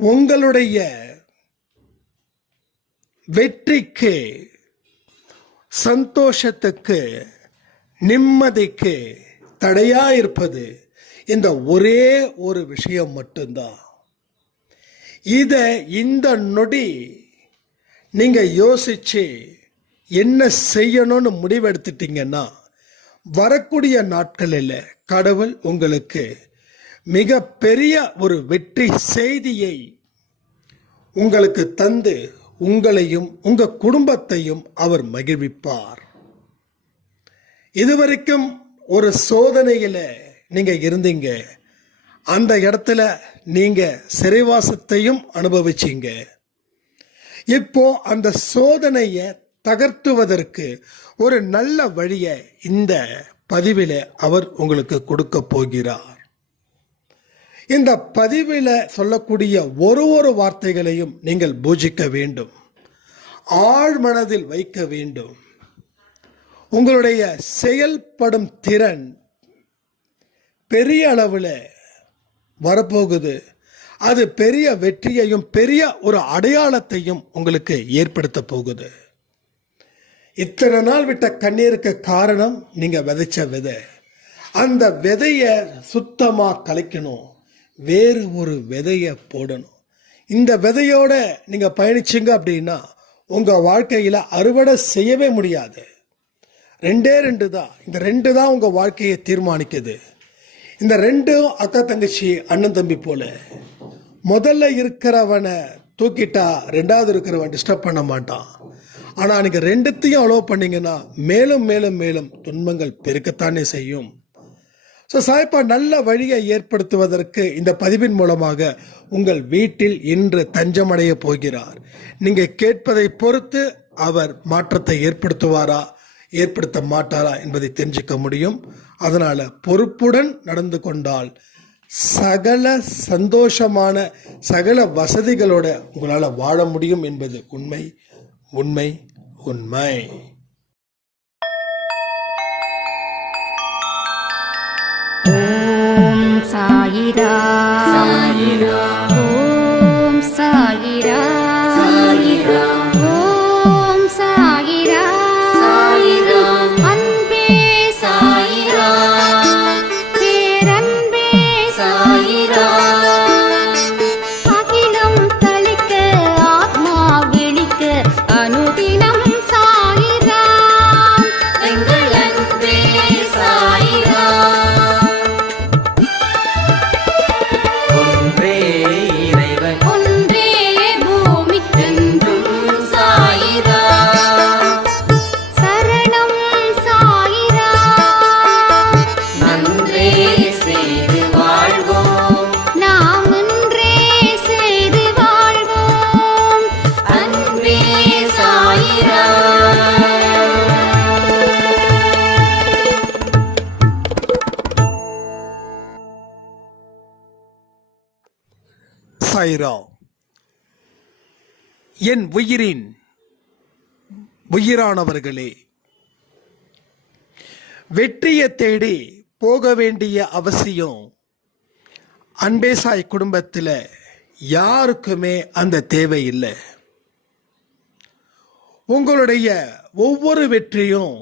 உங்களுடைய வெற்றிக்கு, சந்தோஷத்துக்கு, நிம்மதிக்கு தடையா இருப்பது இந்த ஒரே ஒரு விஷயம் மட்டும்தான். இந்த நொடி நீங்க யோசிச்சு என்ன செய்யணும்னு முடிவெடுத்துட்டீங்கன்னா, வரக்கூடிய நாட்களில் கடவுள் உங்களுக்கு மிக பெரிய ஒரு வெற்றி செய்தியை உங்களுக்கு தந்து உங்களையும் உங்க குடும்பத்தையும் அவர் மகிழ்விப்பார். இதுவரைக்கும் ஒரு சோதனையில் நீங்க இருந்தீங்க, அந்த இடத்துல நீங்க சிறைவாசத்தையும் அனுபவிச்சீங்க. இப்போ அந்த சோதனையை தகர்த்துவதற்கு ஒரு நல்ல வழியை இந்த பதிவில் அவர் உங்களுக்கு கொடுக்க போகிறார். இந்த பதிவில் சொல்லக்கூடிய ஒரு வார்த்தைகளையும் நீங்கள் பூஜிக்க வேண்டும், ஆழ் மனதில் வைக்க வேண்டும். உங்களுடைய செயல்படும் திறன் பெரிய அளவில் வரப்போகுது. அது பெரிய வெற்றியையும் பெரிய ஒரு அடையாளத்தையும் உங்களுக்கு ஏற்படுத்த போகுது. இத்தனை நாள் விட்ட கண்ணீருக்கு காரணம் நீங்க விதைச்ச விதை. அந்த விதையை சுத்தமாக கலைக்கணும், வேறு ஒரு விதையை போடணும். இந்த விதையோட நீங்க பயணிச்சிங்க அப்படின்னா உங்க வாழ்க்கையில அறுவடை செய்யவே முடியாது. ரெண்டு தான். இந்த ரெண்டு தான் உங்க வாழ்க்கையை தீர்மானிக்குது. இந்த ரெண்டும் அக்கா தங்கச்சி, அண்ணன் தம்பி போல. முதல்ல இருக்கிறவனை தூக்கிட்டா ரெண்டாவது இருக்கிறவன் டிஸ்டர்ப் பண்ண மாட்டான். ஆனால் நீங்கள் ரெண்டுத்தையும் அலோவ் பண்ணீங்கன்னா மேலும் மேலும் மேலும் துன்பங்கள் பெருக்கத்தானே செய்யும். ஸோ சாய்ப்பா நல்ல வழியை ஏற்படுத்துவதற்கு இந்த பதிவின் மூலமாக உங்கள் வீட்டில் இன்று தஞ்சமடைய போகிறார். நீங்கள் கேட்பதை பொறுத்து அவர் மாற்றத்தை ஏற்படுத்துவாரா ஏற்படுத்த மாட்டாரா என்பதை தெரிஞ்சுக்க முடியும். அதனால் பொறுப்புடன் நடந்து கொண்டால் சகல சந்தோஷமான சகல வசதிகளோட உங்களால் வாழ முடியும் என்பது உண்மை உண்மை உண்மை. ஓம் சாயிரா சாயிரா, ஓம் சாயிரா சாயிரா, ஓம் சாயிரா சாயிரா, அன்பே சாயிரா, பேரன்பே சாயிரா, அகிலம் தளிக்க ஆத்மா விழிக்க அனுதினம் சாயிரா, எங்கள் அன்பே சாயிரா. ஒன்றே இறைவன், ஒன்றே பூமிக்கென்றும் சாயிரா, சரணம் சாயிரா, நன்றே செய்து வாழ்வோம், நாம் ஒன்றே செய்து வாழ்வோம், அன்பே சாயிரா. சாயிரா. என் உயிரின் உயிரானவர்களே, வெற்றியை தேடி போக வேண்டிய அவசியம் அன்பேசாய் குடும்பத்தில் யாருக்குமே அந்த தேவை இல்லை. உங்களுடைய ஒவ்வொரு வெற்றியும்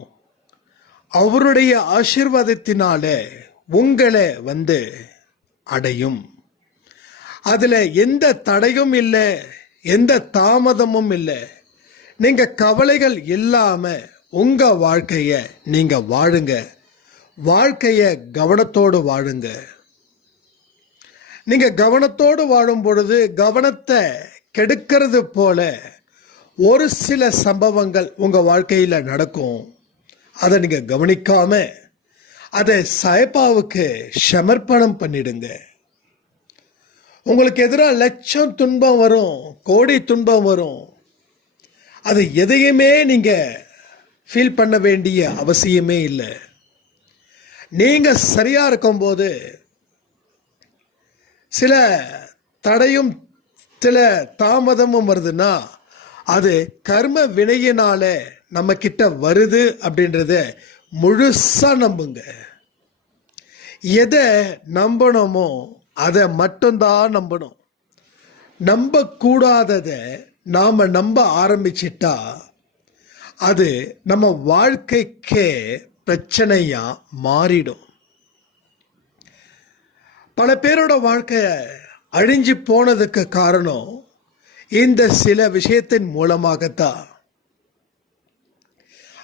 அவருடைய ஆசீர்வாதத்தினால உங்களை அடையும். அதில் எந்த தடையும் இல்லை, எந்த தாமதமும் இல்லை. நீங்கள் கவலைகள் இல்லாமல் உங்கள் வாழ்க்கையை நீங்கள் வாழுங்க. வாழ்க்கையை கவனத்தோடு வாழுங்க. நீங்கள் கவனத்தோடு வாழும் பொழுது கவனத்தை கெடுக்கிறது போல ஒரு சில சம்பவங்கள் உங்கள் வாழ்க்கையில் நடக்கும். அதை நீங்கள் கவனிக்காம அதை சாய்பாவுக்கு சமர்ப்பணம் பண்ணிடுங்க. உங்களுக்கு எதிராக லட்சம் துன்பம் வரும், கோடி துன்பம் வரும். அது எதையுமே நீங்கள் ஃபீல் பண்ண வேண்டிய அவசியமே இல்லை. நீங்கள் சரியாக இருக்கும்போது சில தடையும் சில தாமதமும் வருதுன்னா அது கர்ம வினையினால நம்ம கிட்ட வருது அப்படின்றத முழுசாக நம்புங்க. எதை நம்பணுமோ அதை மட்டும்தான் நம்பணும். நம்பக்கூடாததை நாம் நம்ப ஆரம்பிச்சிட்டா அது நம்ம வாழ்க்கைக்கே பிரச்சனையாக மாறிடும். பல பேரோட வாழ்க்கை அழிஞ்சு போனதுக்கு காரணம் இந்த சில விஷயத்தின் மூலமாகத்தான்.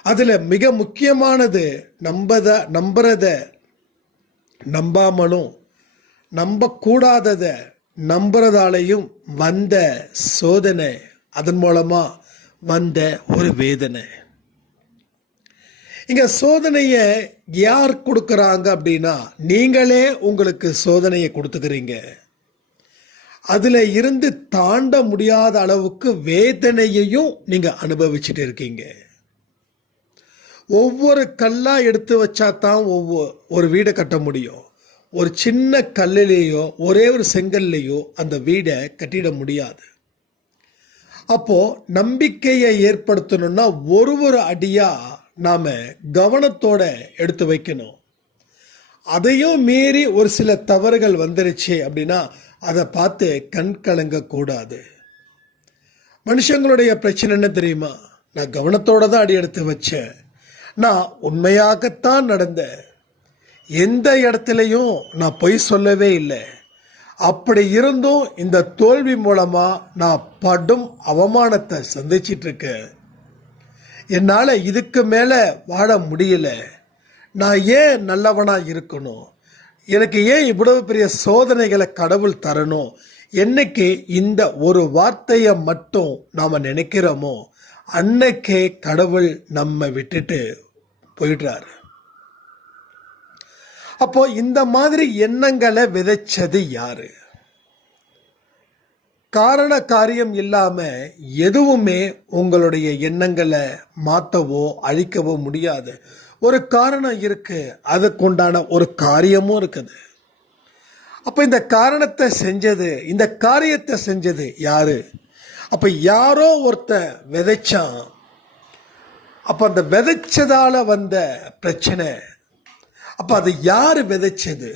அதில் மிக முக்கியமானது நம்புறத நம்பாமலும் நம்பக்கூடாததை நம்புறதாலையும் வந்த சோதனை, அதன் மூலமாக வந்த ஒரு வேதனை. இங்கே சோதனையை யார் கொடுக்குறாங்க அப்படின்னா நீங்களே உங்களுக்கு சோதனையை கொடுத்துக்கிறீங்க. அதில் இருந்து தாண்ட முடியாத அளவுக்கு வேதனையையும் நீங்கள் அனுபவிச்சுட்டு இருக்கீங்க. ஒவ்வொரு கல்லாக எடுத்து வச்சா தான் ஒரு வீடை கட்ட முடியும். ஒரு சின்ன கல்லிலேயோ ஒரே ஒரு செங்கல்லையோ அந்த வீடை கட்டிட முடியாது. அப்போது நம்பிக்கையை ஏற்படுத்தணும்னா ஒரு அடியாக நாம் கவனத்தோட எடுத்து வைக்கணும். அதையும் மீறி ஒரு சில தவறுகள் வந்துருச்சு அப்படின்னா அதை பார்த்து கண் கலங்கக்கூடாது. மனுஷங்களுடைய பிரச்சனை என்ன தெரியுமா? நான் கவனத்தோடு தான் அடி எடுத்து வச்சேன், நான் உண்மையாகத்தான் நடந்தேன், எந்த இடத்துலையும் நான் பொய் சொல்லவே இல்லை, அப்படி இருந்தும் இந்த தோல்வி மூலமாக நான் படும் அவமானத்தை சந்திச்சிட்ருக்கேன், என்னால் இதுக்கு மேலே வாழ முடியல, நான் ஏன் நல்லவனாக இருக்கணும், எனக்கு ஏன் இவ்வளவு பெரிய சோதனைகளை கடவுள் தரணும், என்னைக்கு இந்த ஒரு வார்த்தையை மட்டும் நாம் நினைக்கிறோமோ அன்னைக்கே கடவுள் நம்ம விட்டுட்டு போயிடுறாரு. அப்போ இந்த மாதிரி எண்ணங்களை விதைச்சது யாரு? காரண காரியம் இல்லாம எதுவுமே உங்களுடைய எண்ணங்களை மாற்றவோ அழிக்கவோ முடியாது. ஒரு காரணம் இருக்கு, அதுக்குண்டான ஒரு காரியமும் இருக்குது. அப்போ இந்த காரணத்தை செஞ்சது, இந்த காரியத்தை செஞ்சது யாரு? அப்போ யாரோ ஒருத்தன் விதைச்சான். அப்போ அந்த விதைச்சதால வந்த பிரச்சனை, அப்போ அது யார் விதைச்சது?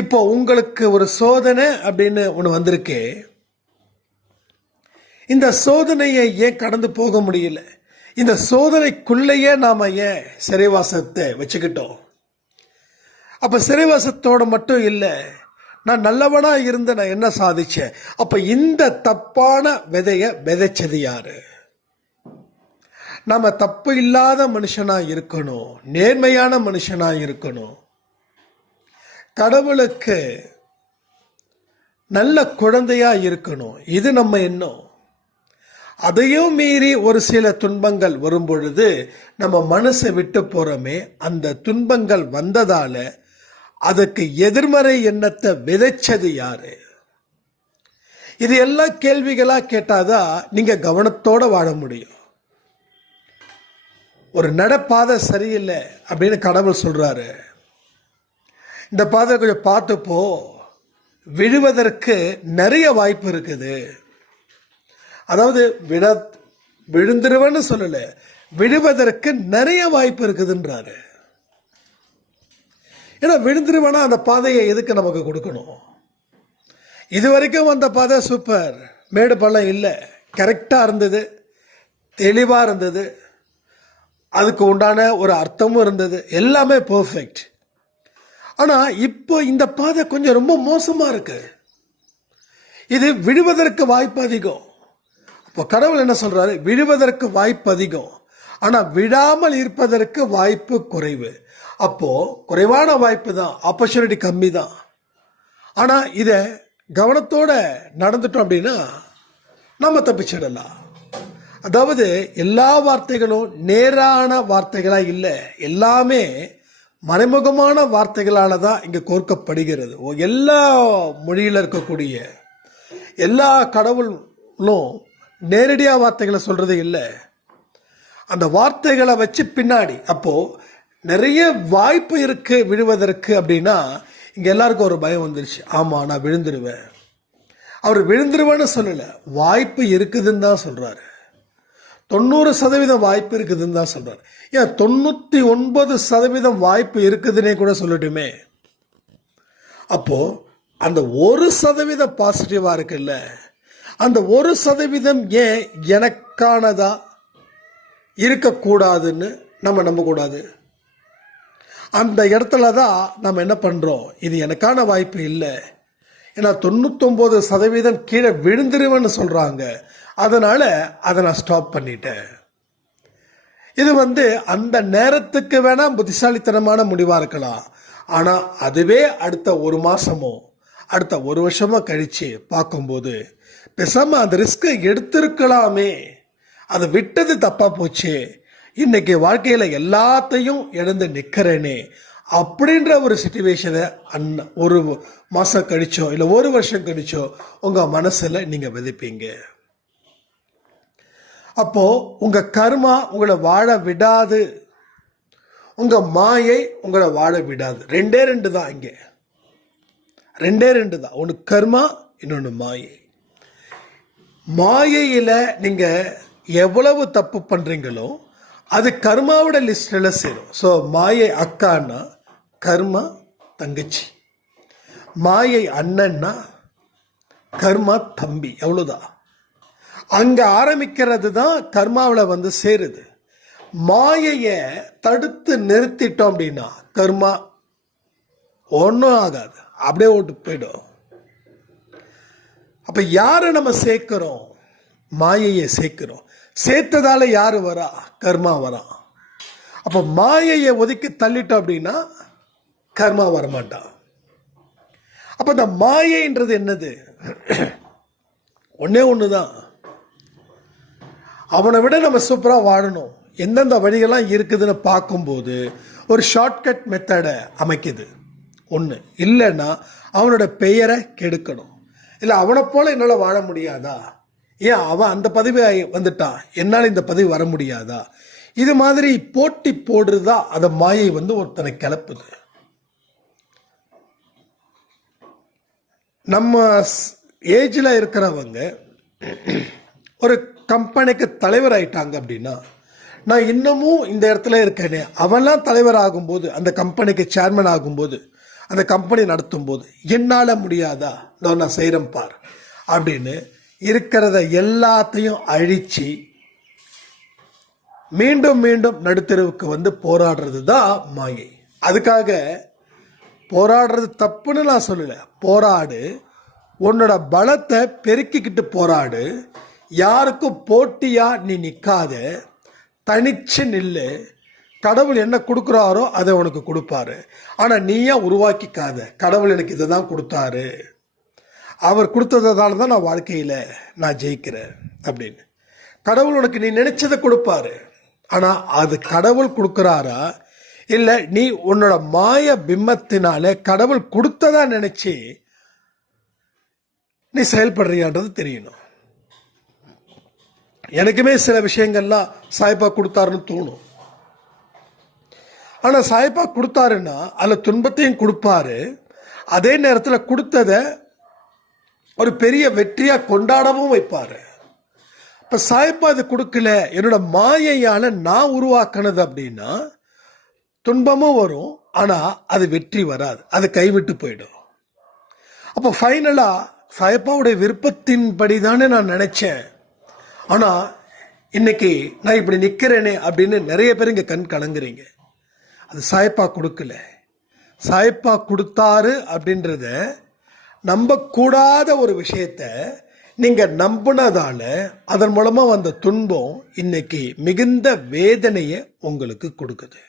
இப்போ உங்களுக்கு ஒரு சோதனை அப்படின்னு ஒன்று வந்திருக்கே, இந்த சோதனையை ஏன் கடந்து போக முடியல? இந்த சோதனைக்குள்ளேயே நாம் ஏன் சிறைவாசத்தை வச்சுக்கிட்டோம்? அப்போ சிறைவாசத்தோடு மட்டும் இல்லை, நான் நல்லவனாக இருந்த நான் என்ன சாதிச்சேன்? அப்போ இந்த தப்பான விதையை விதைச்சது யாரு? நம்ம தப்பு இல்லாத மனுஷனாக இருக்கணும், நேர்மையான மனுஷனாக இருக்கணும், கடவுளுக்கு நல்ல குழந்தையாக இருக்கணும், இது நம்ம எண்ணம். அதையும் மீறி ஒரு சில துன்பங்கள் வரும் பொழுது நம்ம மனசை விட்டு போகிறோமே, அந்த துன்பங்கள் வந்ததால அதுக்கு எதிர்மறை எண்ணத்தை விதைச்சது யாரு? இது எல்லாம் கேள்விகளாக கேட்டாதான் நீங்கள் கவனத்தோடு வாழ முடியும். ஒரு நடப்பாதை சரியில்லை அப்படின்னு கடவுள் சொல்கிறாரு, இந்த பாதை கொஞ்சம் பார்த்துப்போ, விழுவதற்கு நிறைய வாய்ப்பு இருக்குது. அதாவது விழுந்துருவேன்னு சொல்லலை, விழுவதற்கு நிறைய வாய்ப்பு இருக்குதுன்றாரு. ஏன்னா விழுந்துருவேனா அந்த பாதையை எதுக்கு நமக்கு கொடுக்கணும்? இது வரைக்கும் அந்த பாதை சூப்பர், மேடு பள்ளம் இல்லை, கரெக்டாக இருந்தது, தெளிவாக இருந்தது, அதுக்கு உண்டான ஒரு அர்த்தமும் இருந்தது, எல்லாமே பர்ஃபெக்ட். ஆனால் இப்போ இந்த பாதை கொஞ்சம் ரொம்ப மோசமாக இருக்கு, இது விழுவதற்கு வாய்ப்பு அதிகம். இப்போ கடவுள் என்ன சொல்கிறாரு? விழுவதற்கு வாய்ப்பு அதிகம், ஆனால் விழாமல் இருப்பதற்கு வாய்ப்பு குறைவு. அப்போது குறைவான வாய்ப்பு தான், ஆப்பர்ச்சுனிட்டி கம்மி தான். ஆனால் இதை கவனத்தோடு நடந்துட்டோம் அப்படின்னா நம்ம தப்பிச்சிடலாம். அதாவது எல்லா வார்த்தைகளும் நேரான வார்த்தைகளாக இல்லை, எல்லாமே மறைமுகமான வார்த்தைகளால் தான் இங்கே கோர்க்கப்படுகிறது. எல்லா மொழியில் இருக்கக்கூடிய எல்லா கடவுளும் நேரடியாக வார்த்தைகளை சொல்கிறது இல்லை, அந்த வார்த்தைகளை வச்சு பின்னாடி அப்போது நிறைய வாய்ப்பு இருக்குது விழுவதற்கு அப்படின்னா இங்கே எல்லாருக்கும் ஒரு பயம் வந்துருச்சு. ஆமாம், நான் விழுந்துருவேன். அவர் விழுந்துருவேன்னு சொல்லலை, வாய்ப்பு இருக்குதுன்னு தான் சொல்கிறாரு. 90% வாய்ப்பு இருக்குதுன்னு தான் சொல்கிறார். ஏன் 99% வாய்ப்பு இருக்குதுன்னே கூட சொல்லட்டுமே. அப்போது அந்த 1% பாசிட்டிவா இருக்குல்ல, அந்த 1% ஏன் எனக்கானதா இருக்கக்கூடாதுன்னு நம்ம நம்பக்கூடாது? அந்த இடத்துல தான் நம்ம என்ன பண்ணுறோம், இது எனக்கான வாய்ப்பு இல்லை, ஏன்னா 99% கீழே விழுந்துருவேன்னு சொல்கிறாங்க, அதனால் அதை நான் ஸ்டாப் பண்ணிட்டேன். இது அந்த நேரத்துக்கு வேணால் புத்திசாலித்தனமான முடிவாக இருக்கலாம். ஆனால் அதுவே அடுத்த 1 மாதமோ அடுத்த 1 வருஷமோ கழித்து பார்க்கும்போது பேசாமல் அந்த ரிஸ்க்கை எடுத்திருக்கலாமே, அதை விட்டது தப்பாக போச்சு, இன்னைக்கு வாழ்க்கையில் எல்லாத்தையும் இழந்து நிற்கிறேனே அப்படின்ற ஒரு சிச்சுவேஷனை 1 மாதம் கழிச்சோ இல்லை 1 வருஷம் கழிச்சோ உங்கள் மனசில் நீங்கள் விதைப்பீங்க. அப்போது உங்கள் கர்மா உங்களை வாழ விடாது, உங்கள் மாயை உங்களை வாழ விடாது. 2 தான் இங்கே, 2 தான். ஒன்று கர்மா, இன்னொன்று மாயை. மாயையில் நீங்கள் எவ்வளவு தப்பு பண்ணுறீங்களோ அது கர்மாவோட லிஸ்டில் சேரும். ஸோ மாயை அக்கான்னா கர்மா தங்கச்சி, மாயை அண்ணன்னா கர்மா தம்பி, எவ்வளோதான். அங்கே ஆரம்பிக்கிறது தான் கர்மாவில் சேருது. மாயையை தடுத்து நிறுத்திட்டோம் அப்படின்னா கர்மா ஒன்றும் ஆகாது, அப்படியே ஓட்டு போயிடும். அப்போ யாரை நம்ம சேர்க்கிறோம்? மாயையை சேர்க்கிறோம். சேர்த்ததால யார் வரா? கர்மா வரா. அப்போ மாயையை ஒதுக்கி தள்ளிட்டோம் அப்படின்னா கர்மா வரமாட்டான். அப்போ இந்த மாயைன்றது என்னது? ஒன்று தான், அவனை விட நம்ம சூப்பராக வாழணும், எந்தெந்த வழிகள்லாம் இருக்குதுன்னு பார்க்கும்போது ஒரு ஷார்ட்கட் மெத்தடை அமைக்குது. ஒன்று இல்லைன்னா அவனோட பெயரை கெடுக்கணும். இல்லை அவனை போல என்னால் வாழ முடியாதா, ஏன் அவன் அந்த பதவி வந்துட்டான், என்னால் இந்த பதவி வர முடியாதா, இது மாதிரி போட்டி போடுறதா அந்த மாயை ஒருத்தனை கிளப்புது. நம்ம ஏஜில் இருக்கிறவங்க ஒரு கம்பெனிக்கு தலைவர் ஆயிட்டாங்க அப்படின்னா, நான் இன்னமும் இந்த இடத்துல இருக்கேனே, அவன்லாம் தலைவர் ஆகும்போது, அந்த கம்பெனிக்கு சேர்மன் ஆகும்போது, அந்த கம்பெனி நடத்தும் போது என்னால் முடியாதா, நான் செய்கிறேன் பார் அப்படின்னு இருக்கிறத எல்லாத்தையும் அழித்து மீண்டும் மீண்டும் நடுத்தருவுக்கு போராடுறது தான் மாயை. அதுக்காக போராடுறது தப்புன்னு நான் சொல்லலை, போராடு, உன்னோட பலத்தை பெருக்கிக்கிட்டு போராடு, யாருக்கும் போட்டியா நீ நிற்காத, தனிச்சு நில்லு, கடவுள் என்ன கொடுக்குறாரோ அதை உனக்கு கொடுப்பாரு, ஆனால் நீயா உருவாக்கிக்காத, கடவுள் எனக்கு இதை தான் கொடுத்தாரு, அவர் கொடுத்ததால தான் நான் வாழ்க்கையில் நான் ஜெயிக்கிறேன் அப்படின்னு. கடவுள் உனக்கு நீ நினைச்சதை கொடுப்பாரு, ஆனால் அது கடவுள் கொடுக்குறாரா இல்லை நீ உன்னோட மாய பிம்பத்தினால கடவுள் கொடுத்ததா நினைச்சு நீ செயல்படுறியான்றது தெரியணும். எனக்குமே சில விஷயங்கள்லாம் சாய்பா கொடுத்தாருன்னு தோணும். ஆனால் சாய்பா கொடுத்தாருன்னா அதில் துன்பத்தையும் கொடுப்பாரு, அதே நேரத்தில் கொடுத்ததை ஒரு பெரிய வெற்றியாக கொண்டாடவும் வைப்பார். இப்போ சாய்பா அது கொடுக்கல, என்னோட மாயையால் நான் உருவாக்கினது அப்படின்னா துன்பமும் வரும், ஆனால் அது வெற்றி வராது, அது கைவிட்டு போயிடும். அப்போ ஃபைனலாக சாய்பாவுடைய விருப்பத்தின்படி தானே நான் நினச்சேன், ஆனால் இன்னைக்கு நான் இப்படி நிற்கிறேனே அப்படின்னு நிறைய பேர் இங்கே கண் கலங்குறீங்க. அது சாய்பா கொடுக்கல, சாய்பா கொடுத்தாரு அப்படின்றத நம்பக்கூடாத ஒரு விஷயத்த நீங்கள் நம்பினதால அதன் மூலமாக வந்த துன்பம் இன்னைக்கு மிகுந்த வேதனையை உங்களுக்கு கொடுக்குது.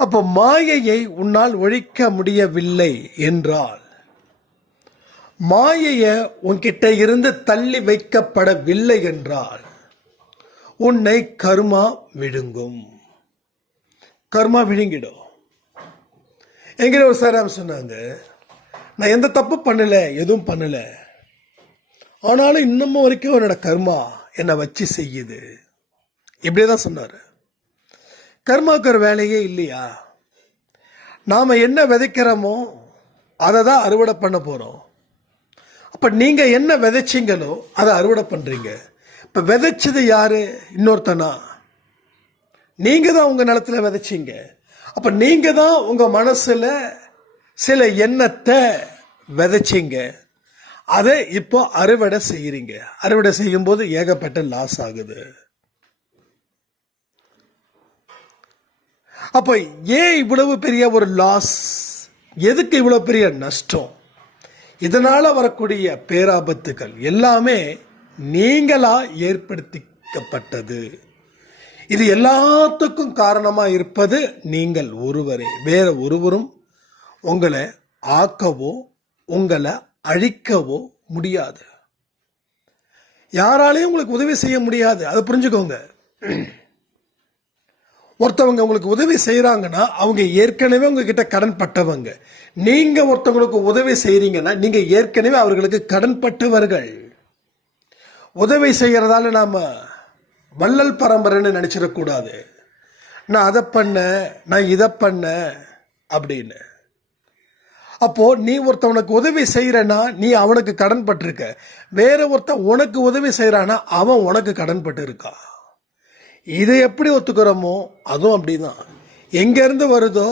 அப்போ மாயையை உன்னால் ஒழிக்க முடியவில்லை என்றால், மாயையை உன்கிட்ட இருந்து தள்ளி வைக்கப்படவில்லை என்றால் உன்னை கர்மா விழுங்கும், கர்மா விழுங்கிடும். என்கிட்ட ஒரு சாராம் சொன்னாங்க, நான் எந்த தப்பு பண்ணலை, எதுவும் பண்ணலை, ஆனாலும் இன்னமும் வரைக்கும் என்னோட கர்மா என்னை வச்சு செய்யுது, இப்படியே தான் சொன்னார். கர்மாக்கு ஒரு வேலையே இல்லையா? நாம் என்ன விதைக்கிறோமோ அதை தான் அறுவடை பண்ண போகிறோம். அப்போ நீங்கள் என்ன விதைச்சிங்களோ அதை அறுவடை பண்ணுறீங்க. இப்போ விதைச்சது யாரு? இன்னொருத்தனா? நீங்கள் தான் உங்கள் நிலத்தில் விதைச்சிங்க. அப்போ நீங்கள் தான் உங்கள் மனசில் சில எண்ணத்தை விதைச்சிங்க, அதை இப்போ அறுவடை செய்யறீங்க. அறுவடை செய்யும் போது ஏகப்பட்ட லாஸ் ஆகுது. அப்போ ஏன் இவ்வளவு பெரிய ஒரு லாஸ், எதுக்கு இவ்வளவு பெரிய நஷ்டம்? இதனால வரக்கூடிய பேராபத்துக்கள் எல்லாமே நீங்களா ஏற்படுத்திக்கப்பட்டது. இது எல்லாத்துக்கும் காரணமா இருப்பது நீங்கள் ஒருவரே. வேற ஒருவரும் உங்களை ஆக்கவோ உங்களை அழிக்கவோ முடியாது. யாராலையும் உங்களுக்கு உதவி செய்ய முடியாது, அதை புரிஞ்சுக்கோங்க. ஒருத்தவங்க உங்களுக்கு உதவி செய்கிறாங்கன்னா அவங்க ஏற்கனவே உங்ககிட்ட கடன் பட்டவங்க. நீங்கள் ஒருத்தவங்களுக்கு உதவி செய்கிறீங்கன்னா நீங்கள் ஏற்கனவே அவர்களுக்கு கடன் பட்டவர்கள். உதவி செய்கிறதால நாம் வள்ளல் பரம்பரைன்னு நினச்சிடக்கூடாது. நான் அதை பண்ணேன், நான் இதை பண்ணேன் அப்படின்னு. அப்போது நீ ஒருத்தவனுக்கு உதவி செய்கிறனா நீ அவனுக்கு கடன் பட்டிருக்க. வேற ஒருத்தன் உனக்கு உதவி செய்கிறானா அவன் உனக்கு கடன் பட்டு இருக்கா. இதை எப்படி ஒத்துக்கிறோமோ அதுவும் அப்படிதான். எங்கேருந்து வருதோ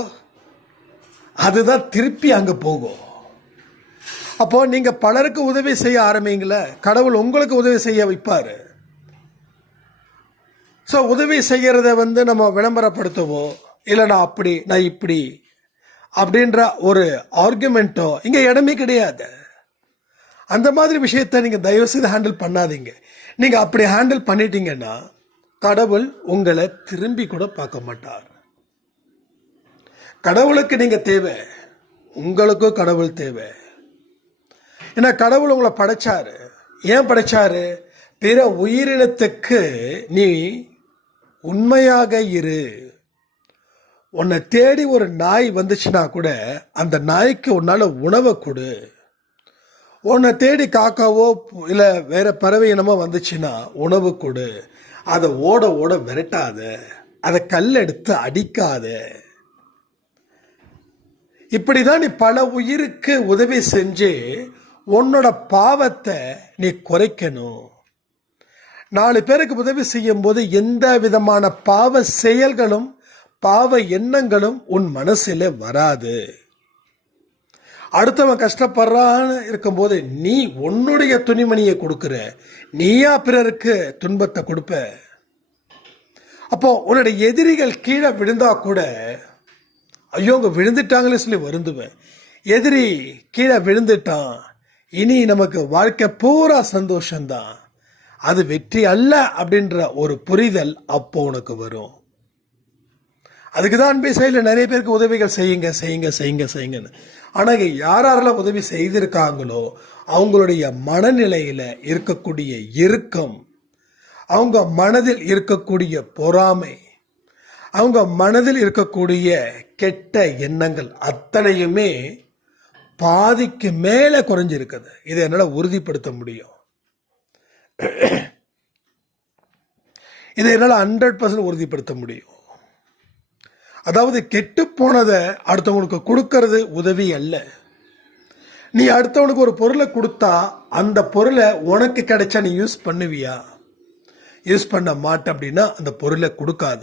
அதுதான் திருப்பி அங்கே போகும். அப்போ நீங்கள் பலருக்கு உதவி செய்ய ஆரம்பிங்கள, கடவுள் உங்களுக்கு உதவி செய்ய வைப்பார். ஸோ உதவி செய்கிறத நம்ம விளம்பரப்படுத்தவோ இல்லை நான் அப்படி நான் இப்படி அப்படின்ற ஒரு ஆர்குமெண்ட்டோ இங்கே இடமே கிடையாது. அந்த மாதிரி விஷயத்தை நீங்கள் தயவு செய்து ஹேண்டில் பண்ணாதீங்க. நீங்கள் அப்படி ஹேண்டில் பண்ணிட்டீங்கன்னா கடவுள் உங்களை திரும்பி கூட பார்க்க மாட்டார். கடவுளுக்கு நீங்கள் தேவை, உங்களுக்கும் கடவுள் தேவை. ஏன்னா கடவுள் உங்களை படைச்சாரு. ஏன் படைச்சாரு? பிற உயிரினத்துக்கு நீ உண்மையாக இரு. உன்னை தேடி ஒரு நாய் வந்துச்சுன்னா கூட அந்த நாய்க்கு உன்னால உணவை கொடு. உன்னை தேடி காக்காவோ இல்லை வேற பறவை இனமோ வந்துச்சுன்னா உணவு கொடு. அதை ஓட ஓட விரட்டாத, அதை கல் எடுத்து அடிக்காத. இப்படிதான் நீ பல உயிருக்கு உதவி செஞ்சு உன்னோட பாவத்தை நீ குறைக்கணும். 4 பேருக்கு உதவி செய்யும் போது எந்த விதமான பாவ செயல்களும் பாவ எண்ணங்களும் உன் மனசில வராது. அடுத்தவன் கஷ்டப்படுறான்னு இருக்கும்போது நீ உன்னுடைய துணிமணியை கொடுக்குற, நீயா பிறருக்கு துன்பத்தை கொடுப்ப. அப்போ உன்னுடைய எதிரிகள் கீழே விழுந்தா கூட ஐயோ அவங்க விழுந்துட்டாங்களே சொல்லி வருந்துவேன். எதிரி கீழே விழுந்துட்டான், இனி நமக்கு வாழ்க்கை பூரா சந்தோஷம்தான், அது வெற்றி அல்ல அப்படின்ற ஒரு புரிதல் அப்போ உனக்கு வரும். அதுக்கு தான் அன்பே செயல நிறைய பேருக்கு உதவிகள் செய்யுங்க செய்யுங்க செய்யுங்க செய்யுங்கன்னு. ஆனால் யாரெல்லாம் உதவி செய்திருக்காங்களோ அவங்களுடைய மனநிலையில் இருக்கக்கூடிய இறுக்கம், அவங்க மனதில் இருக்கக்கூடிய பொறாமை, அவங்க மனதில் இருக்கக்கூடிய கெட்ட எண்ணங்கள் அத்தனையுமே பாதிக்கு மேலே குறைஞ்சிருக்குது. இதை என்னால் உறுதிப்படுத்த முடியும். இதை என்னால் 100% உறுதிப்படுத்த முடியும். அதாவது கெட்டு போனதை அடுத்தவங்களுக்கு கொடுக்கறது உதவி அல்ல. நீ அடுத்தவனுக்கு ஒரு பொருளை கொடுத்தா அந்த பொருளை உனக்கு கிடைச்சா நீ யூஸ் பண்ணுவியா? யூஸ் பண்ண மாட்டேன் அப்படின்னா அந்த பொருளை கொடுக்காத.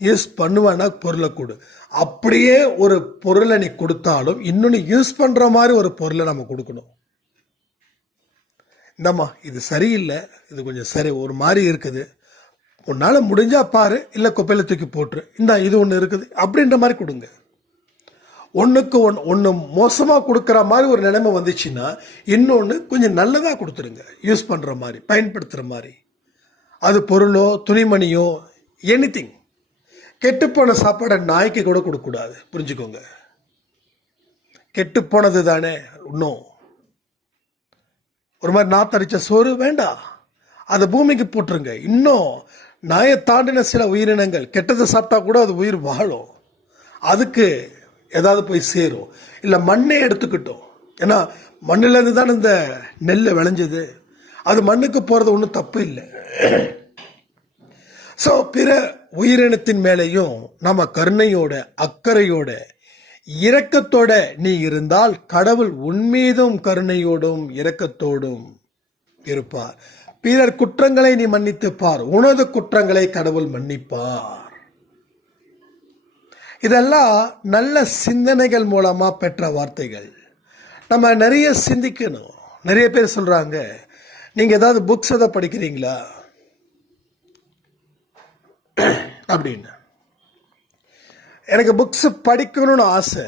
யூஸ் பண்ணுவானா பொருளை கொடு. அப்படியே ஒரு பொருளை நீ கொடுத்தாலும் இன்னும் நீ யூஸ் பண்ணுற மாதிரி ஒரு பொருளை நம்ம கொடுக்கணும். இந்தம்மா இது சரியில்லை, இது கொஞ்சம் சரி ஒரு மாதிரி இருக்குது, உன்னால் முடிஞ்சா பாரு, இல்லை குப்பையில் தூக்கி போட்டுரு, இந்த இது ஒன்று இருக்குது அப்படின்ற மாதிரி கொடுங்க. ஒன்றுக்கு ஒன்று மோசமாக கொடுக்குற மாதிரி ஒரு நிலைமை வந்துச்சுன்னா இன்னொன்று கொஞ்சம் நல்லதாக கொடுத்துருங்க. யூஸ் பண்ணுற மாதிரி, பயன்படுத்துகிற மாதிரி. அது பொருளோ துணிமணியோ எனிதிங். கெட்டுப்போன சாப்பாடை நாய்க்கு கூட கொடுக்கக்கூடாது, புரிஞ்சுக்கோங்க. கெட்டுப்போனது தானே. இன்னும் ஒரு மாதிரி நாத்தடிச்ச சோறு வேண்டாம், அதை பூமிக்கு போட்டுருங்க. இன்னும் நாயை தாண்டின சில உயிரினங்கள் கெட்டதை சாப்பிட்டா கூட அது உயிர் வாழும், அதுக்கு ஏதாவது போய் சேரும். இல்லை மண்ணே எடுத்துக்கிட்டோம், ஏன்னா மண்ணிலேருந்து தான் இந்த நெல் விளைஞ்சது, அது மண்ணுக்கு போகிறது ஒன்றும் தப்பு இல்லை. ஸோ பிற உயிரினத்தின் மேலேயும் நம்ம கருணையோட அக்கறையோட இரக்கத்தோட நீ இருந்தால் கடவுள் உன்மீதும் கருணையோடும் இரக்கத்தோடும் இருப்பார். பிறர் குற்றங்களை நீ மன்னித்து பார், உனது குற்றங்களை கடவுள் மன்னிப்பார். இதெல்லாம் நல்ல சிந்தனைகள் மூலமா பெற்ற வார்த்தைகள். நம்ம நிறைய சிந்திக்கணும். நிறைய பேர் சொல்றாங்க, நீங்க ஏதாவது புக்ஸ் எதாவது படிக்கிறீங்களா அப்படின்னு. எனக்கு புக்ஸ் படிக்கணும்னு ஆசை,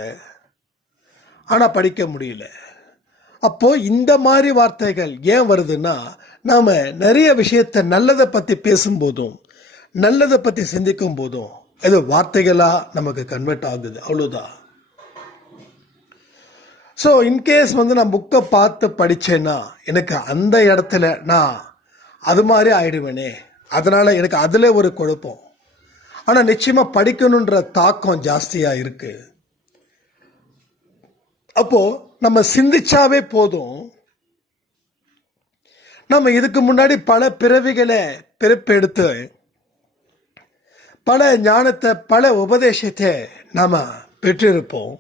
ஆனால் படிக்க முடியல. அப்போ இந்த மாதிரி வார்த்தைகள் ஏன் வருதுன்னா, நாம் நிறைய விஷயத்தை நல்லதை பற்றி பேசும்போதும் நல்லதை பற்றி சிந்திக்கும் போதும் இது வார்த்தைகளாக நமக்கு கன்வெர்ட் ஆகுது, அவ்வளோதான். ஸோ இன்கேஸ் நான் புக்கை பார்த்து படித்தேன்னா எனக்கு அந்த இடத்துல நான் அது மாதிரி ஆயிடுவேனே, அதனால் எனக்கு அதில் ஒரு குழப்பம். ஆனால் நிச்சயமாக படிக்கணுன்ற தாக்கம் ஜாஸ்தியாக இருக்கு. அப்போ நம்ம சிந்திச்சாவே போதும். நம்ம இதுக்கு முன்னாடி பல பிறவிகளை பிறப்பெடுத்து பல ஞானத்தை பல உபதேசத்தை நாம் பெற்றிருப்போம்.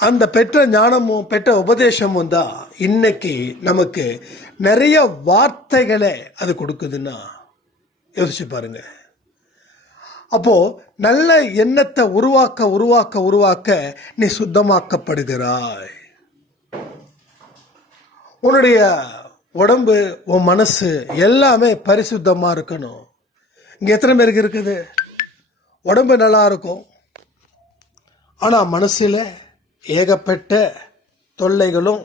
அந்த பெற்ற ஞானமும் பெற்ற உபதேசமும் தான் இன்னைக்கு நமக்கு நிறைய வார்த்தைகளை அது கொடுக்குதுன்னா யோசிச்சு பாருங்க. அப்போ நல்ல எண்ணத்தை உருவாக்க உருவாக்க உருவாக்க நீ சுத்தமாக்கப்படுகிறாய். உன்னுடைய உடம்பு உன் மனசு எல்லாமே பரிசுத்தமாக இருக்கணும். இங்கே எத்தனை பேருக்கு இருக்குது? உடம்பு நல்லா இருக்கும், ஆனால் மனசில் ஏகப்பட்ட தொல்லைகளும்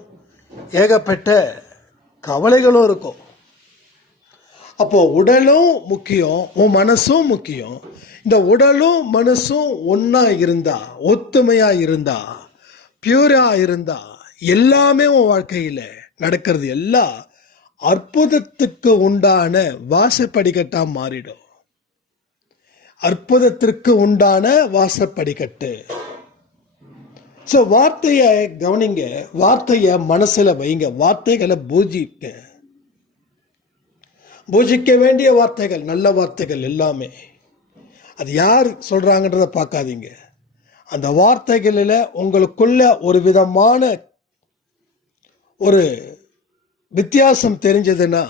ஏகப்பட்ட கவலைகளும் இருக்கும். அப்போ உடலும் முக்கியம், உன் மனசும் முக்கியம். இந்த உடலும் மனசும் ஒன்றா இருந்தா, ஒத்துமையா இருந்தா, பியூரா இருந்தா, எல்லாமே உன் வாழ்க்கையில் நடக்கிறது எல்லாம் அற்புதத்துக்கு உண்டான வாசப்படிக்கட்டா மாறிடும். அற்புதத்திற்கு உண்டான வாசப்படிக்கட்டு. ஸோ வார்த்தையை கவனிங்க, வார்த்தையை மனசுல வைங்க, வார்த்தைகளை பூஜிக்க வேண்டிய வார்த்தைகள், நல்ல வார்த்தைகள் எல்லாமே. அது யார் சொல்றாங்கன்றத பார்க்காதீங்க. அந்த வார்த்தைகளில் உங்களுக்குள்ள ஒரு விதமான ஒரு வித்தியாசம் தெரிஞ்சதுன்னா,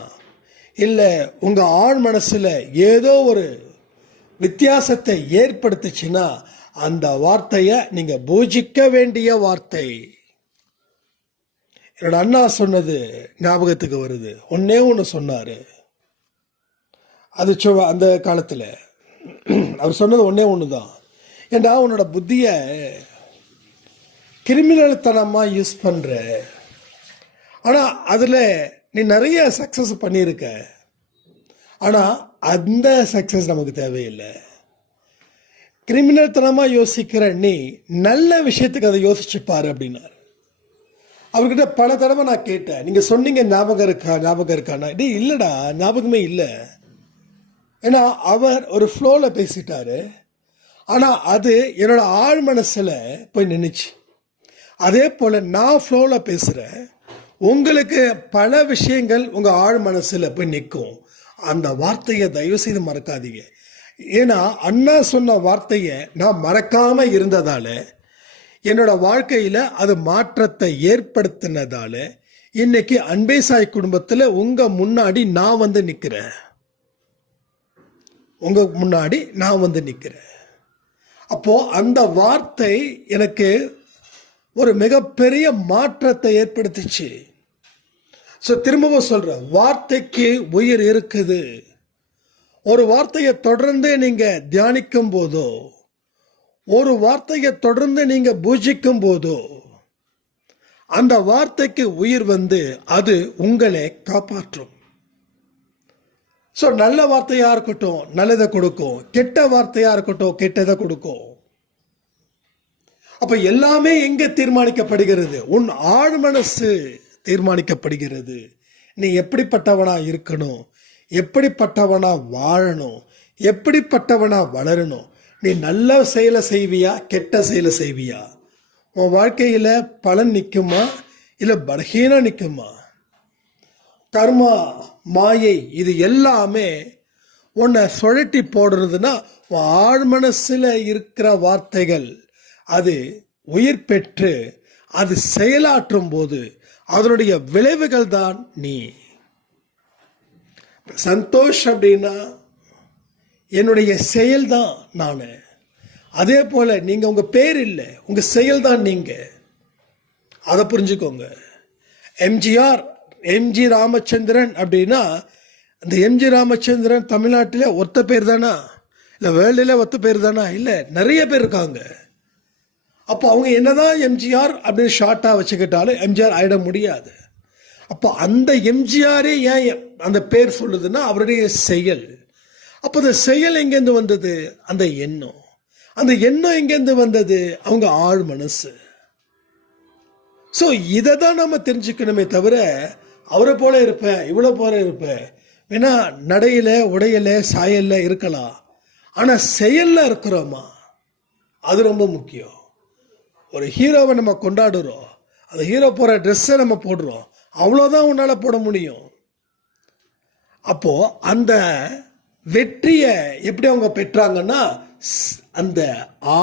இல்லை உங்கள் ஆழ் மனசில் ஏதோ ஒரு வித்தியாசத்தை ஏற்படுத்துச்சுன்னா அந்த வார்த்தையை நீங்கள் பூஜிக்க வேண்டிய வார்த்தை. என்னோட அண்ணா சொன்னது ஞாபகத்துக்கு வருது. ஒன்னே ஒன்று சொன்னார். அது அந்த காலத்தில் அவர் சொன்னது ஒன்னே ஒன்று தான். ஏண்டா உன்னோட புத்தியை கிரிமினல் தனமாக யூஸ் பண்ணுற, ஆனால் அதில் நீ நிறைய சக்ஸஸ் பண்ணியிருக்க, ஆனால் அந்த சக்ஸஸ் நமக்கு தேவையில்லை. கிரிமினல் தனமாக யோசிக்கிற நீ நல்ல விஷயத்துக்கு அதை யோசிச்சுப்பாரு அப்படின்னாரு. அவர்கிட்ட பல தடவை நான் கேட்டேன், நீங்கள் சொன்னீங்க ஞாபகம் இருக்கான்னா? டே இல்லைடா, ஞாபகமே இல்லை. ஏன்னா அவர் ஒரு ஃப்ளோவில் பேசிட்டாரு, ஆனால் அது என்னோட ஆழ் மனசில் போய் நின்றுச்சு. அதே போல் நான் ஃப்ளோவில் பேசுகிறேன், உங்களுக்கு பல விஷயங்கள் உங்கள் ஆழ் மனசில் போய் நிற்கும். அந்த வார்த்தையை தயவு செய்து மறக்காதீங்க. ஏன்னா அண்ணா சொன்ன வார்த்தையை நான் மறக்காமல் இருந்ததால், என்னோட வாழ்க்கையில் அது மாற்றத்தை ஏற்படுத்தினதால இன்னைக்கு அன்பே சாய் குடும்பத்தில் உங்கள் முன்னாடி நான் வந்து நிற்கிறேன். உங்கள் முன்னாடி நான் வந்து நிற்கிறேன். அப்போது அந்த வார்த்தை எனக்கு ஒரு மிகப்பெரிய மாற்றத்தை ஏற்படுத்திச்சு. ஸோ திரும்பவும் சொல்கிறேன், வார்த்தைக்கு உயிர் இருக்குது. ஒரு வார்த்தையை தொடர்ந்து நீங்கள் தியானிக்கும் போதோ, ஒரு வார்த்தையை தொடர்ந்து நீங்கள் பூஜிக்கும் போதோ, அந்த வார்த்தைக்கு உயிர் வந்து அது உங்களை காப்பாற்றும். ஸோ நல்ல வார்த்தையாக இருக்கட்டும் நல்லதை கொடுக்கும், கெட்ட வார்த்தையாக இருக்கட்டும் கெட்டதை கொடுக்கும். அப்போ எல்லாமே எங்கே தீர்மானிக்கப்படுகிறது? உன் ஆழ் மனசு தீர்மானிக்கப்படுகிறது. நீ எப்படிப்பட்டவனா இருக்கணும், எப்படிப்பட்டவனா வாழணும், எப்படிப்பட்டவனா வளரணும். நீ நல்ல செயலை செய்வியா, கெட்ட செயலை செய்வியா? உன் வாழ்க்கையில் பலன் நிற்குமா, இல்லை பலகீனம் நிற்குமா? கர்மா, மாயை, இது எல்லாமே உன்னை சுழட்டி போடுறதுன்னா உன் ஆழ் மனசில் இருக்கிற வார்த்தைகள் அது உயிர் பெற்று அது செயலாற்றும் போது அதனுடைய விளைவுகள் தான் நீ. சந்தோஷ் அப்படின்னா என்னுடைய செயல்தான் நான். அதே போல் நீங்கள் உங்கள் பேர் இல்லை, உங்கள் செயல் தான் நீங்கள். அதை புரிஞ்சுக்கோங்க. எம்ஜிஆர், எம்ஜி ராமச்சந்திரன் அப்படின்னா அந்த எம்ஜி ராமச்சந்திரன் தமிழ்நாட்டில் ஒத்த பேர் தானா? இல்லை வேர்ல்டில் ஒத்த பேர் தானா? இல்லை, நிறைய பேர் இருக்காங்க. அப்போ அவங்க என்னதான் எம்ஜிஆர் அப்படின்னு ஷார்ட்டாக வச்சுக்கிட்டாலும் எம்ஜிஆர் ஆயிட முடியாது. அப்போ அந்த எம்ஜிஆரே ஏன் அந்த பேர் சொல்லுதுன்னா அவருடைய செயல். அப்போ அந்த செயல் எங்கேருந்து வந்தது? அந்த எண்ணம். அந்த எண்ணம் எங்கேருந்து வந்தது? அவங்க ஆழ் மனசு. ஸோ இதை தான் நம்ம தெரிஞ்சுக்கணுமே தவிர அவரை போல இருப்பேன், இவ்வளோ போல இருப்பேன் வேணா நடையில உடையில சாயல்ல இருக்கலாம், ஆனால் செயலில் இருக்கிறோமா? அது ரொம்ப முக்கியம். ஒரு ஹீரோவை நம்ம கொண்டாடுறோம், அந்த ஹீரோ போகிற ட்ரெஸ்ஸை நம்ம போடுறோம், அவ்வளோதான் உன்னால் போட முடியும். அப்போது அந்த வெற்றியை எப்படி அவங்க பெற்றாங்கன்னா அந்த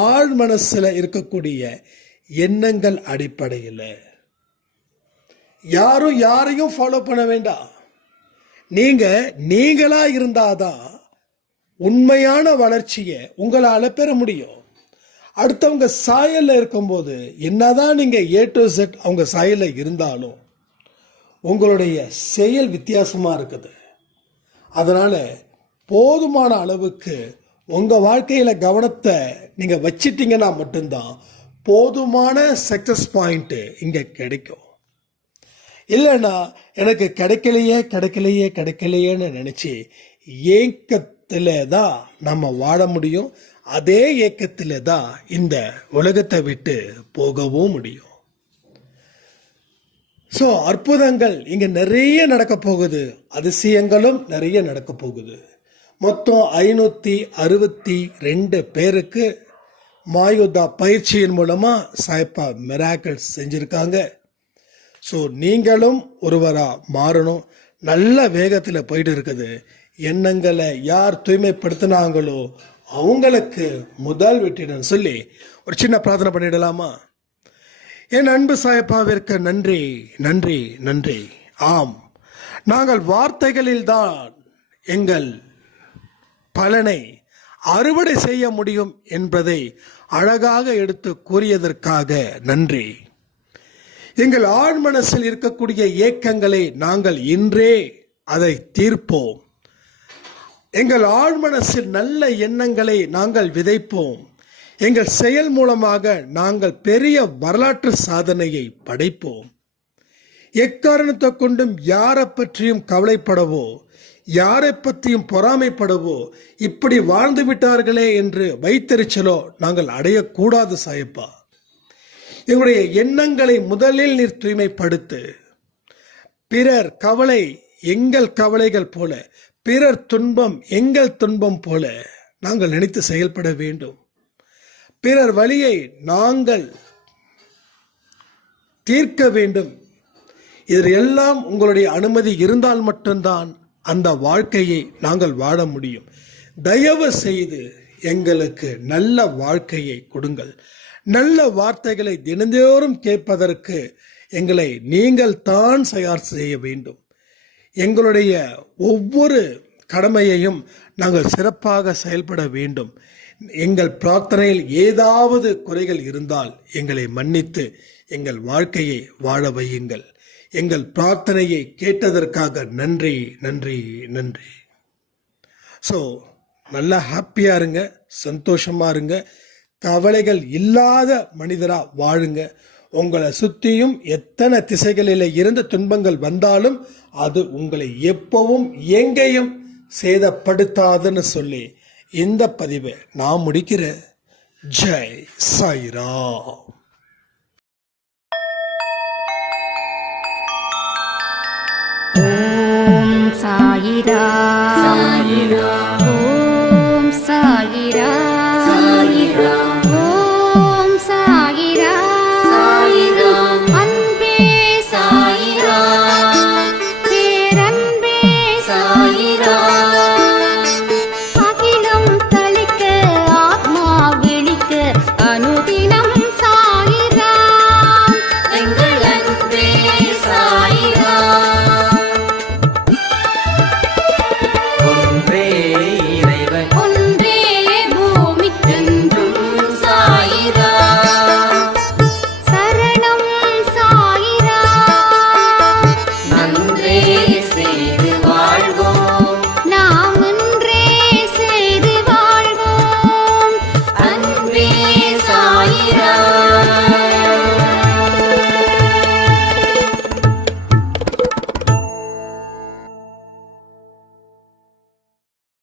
ஆழ் மனசில் இருக்கக்கூடிய எண்ணங்கள் அடிப்படையில். யாரும் யாரையும் ஃபாலோ பண்ண வேண்டாம். நீங்களா இருந்தாதான் உண்மையான வளர்ச்சியை உங்களால் பெற முடியும். அடுத்தவங்க சாயலில் இருக்கும்போது என்னதான் நீங்கள் A to Z அவங்க சாயலில் இருந்தாலும் உங்களுடைய செயல் வித்தியாசமாக இருக்குது. அதனால் போதுமான அளவுக்கு உங்கள் வாழ்க்கையில் கவனத்தை நீங்கள் வச்சிட்டிங்கன்னா மட்டும்தான் போதுமான சக்ஸஸ் பாயிண்ட்டு இங்கே கிடைக்கும். இல்லைன்னா எனக்கு கிடைக்கலையேன்னு நினச்சி ஏக்கத்தில் தான் நம்ம வாழ முடியும். அதே ஏக்கத்தில் தான் இந்த உலகத்தை விட்டு போகவும் முடியும். ஸோ அற்புதங்கள் இங்கே நிறைய நடக்க போகுது, அதிசயங்களும் நிறைய நடக்க போகுது. மொத்தம் 562 பேருக்கு மாயுதா பயிற்சியின் மூலமாக சாய்ப்பா மிராக்கிள்ஸ் செஞ்சுருக்காங்க. ஸோ நீங்களும் ஒருவராக மாறணும். நல்ல வேகத்தில் போயிட்டு இருக்குது. எண்ணங்களை யார் தூய்மைப்படுத்தினாங்களோ அவங்களுக்கு முதல் வெற்றிடன்னு சொல்லி ஒரு சின்ன பிரார்த்தனை பண்ணிடலாமா? என் அன்பு சாயப்பாவிற்கு நன்றி நன்றி நன்றி. ஆம், நாங்கள் வார்த்தைகளில்தான் எங்கள் பலனை அறுவடை செய்ய முடியும் என்பதை அழகாக எடுத்து கூறியதற்காக நன்றி. எங்கள் ஆழ்மனசில் இருக்கக்கூடிய ஏக்கங்களை நாங்கள் இன்றே அதை தீர்ப்போம். எங்கள் ஆழ்மனசில் நல்ல எண்ணங்களை நாங்கள் விதைப்போம். எங்கள் செயல் மூலமாக நாங்கள் பெரிய வரலாற்று சாதனையை படைப்போம். எக்காரணத்தை கொண்டும் யாரை பற்றியும் கவலைப்படவோ யாரை பற்றியும் பொறாமைப்படவோ இப்படி வாழ்ந்து விட்டார்களே என்று வைத்தறிச்சலோ நாங்கள் அடையக்கூடாது சாயப்பா. எங்களுடைய எண்ணங்களை முதலில் நீர் தூய்மைப்படுத்து. பிறர் கவலை எங்கள் கவலைகள் போல, பிறர் துன்பம் எங்கள் துன்பம் போல நாங்கள் நினைத்து செயல்பட வேண்டும். பிறர் வலியை நாங்கள் தீர்க்க வேண்டும். இதில் எல்லாம் உங்களுடைய அனுமதி இருந்தால் மட்டும்தான் அந்த வாழ்க்கையை நாங்கள் வாழ முடியும். தயவு செய்து எங்களுக்கு நல்ல வாழ்க்கையை கொடுங்கள். நல்ல வார்த்தைகளை தினந்தோறும் கேட்பதற்கு எங்களை நீங்கள் தான் தயார் செய்ய வேண்டும். எங்களுடைய ஒவ்வொரு கடமையையும் நாங்கள் சிறப்பாக செயல்பட வேண்டும். எங்கள் பிரார்த்தனையில் ஏதாவது குறைகள் இருந்தால் எங்களை மன்னித்து எங்கள் வாழ்க்கையை வாழ வையுங்கள். எங்கள் பிரார்த்தனையை கேட்டதற்காக நன்றி நன்றி நன்றி. ஸோ நல்லா ஹாப்பியாக இருங்க, சந்தோஷமாக இருங்க, கவலைகள் இல்லாத மனிதராக வாழுங்க. உங்களை சுற்றியும் எத்தனை திசைகளில் இருந்து துன்பங்கள் வந்தாலும் அது உங்களை எப்பவும் எங்கேயும் சேதப்படுத்தாதுன்னு சொல்லி இந்த பதிவை நான் முடிக்கிறேன். ஜெய் சாய்ராம். ஓம் சாயிரா சாயிரா ஓம் சாயிரா சாயிரா ஓம் சாயிரா சாயிரா அன்பே சாயிரா பேரன்பே சாயிரா அகிலம் தளிக்க ஆத்மா விழிக்க அனுதினம் சாயிரா எங்கள் அன்பே சாயிரா ஒன்றே சாயிராம்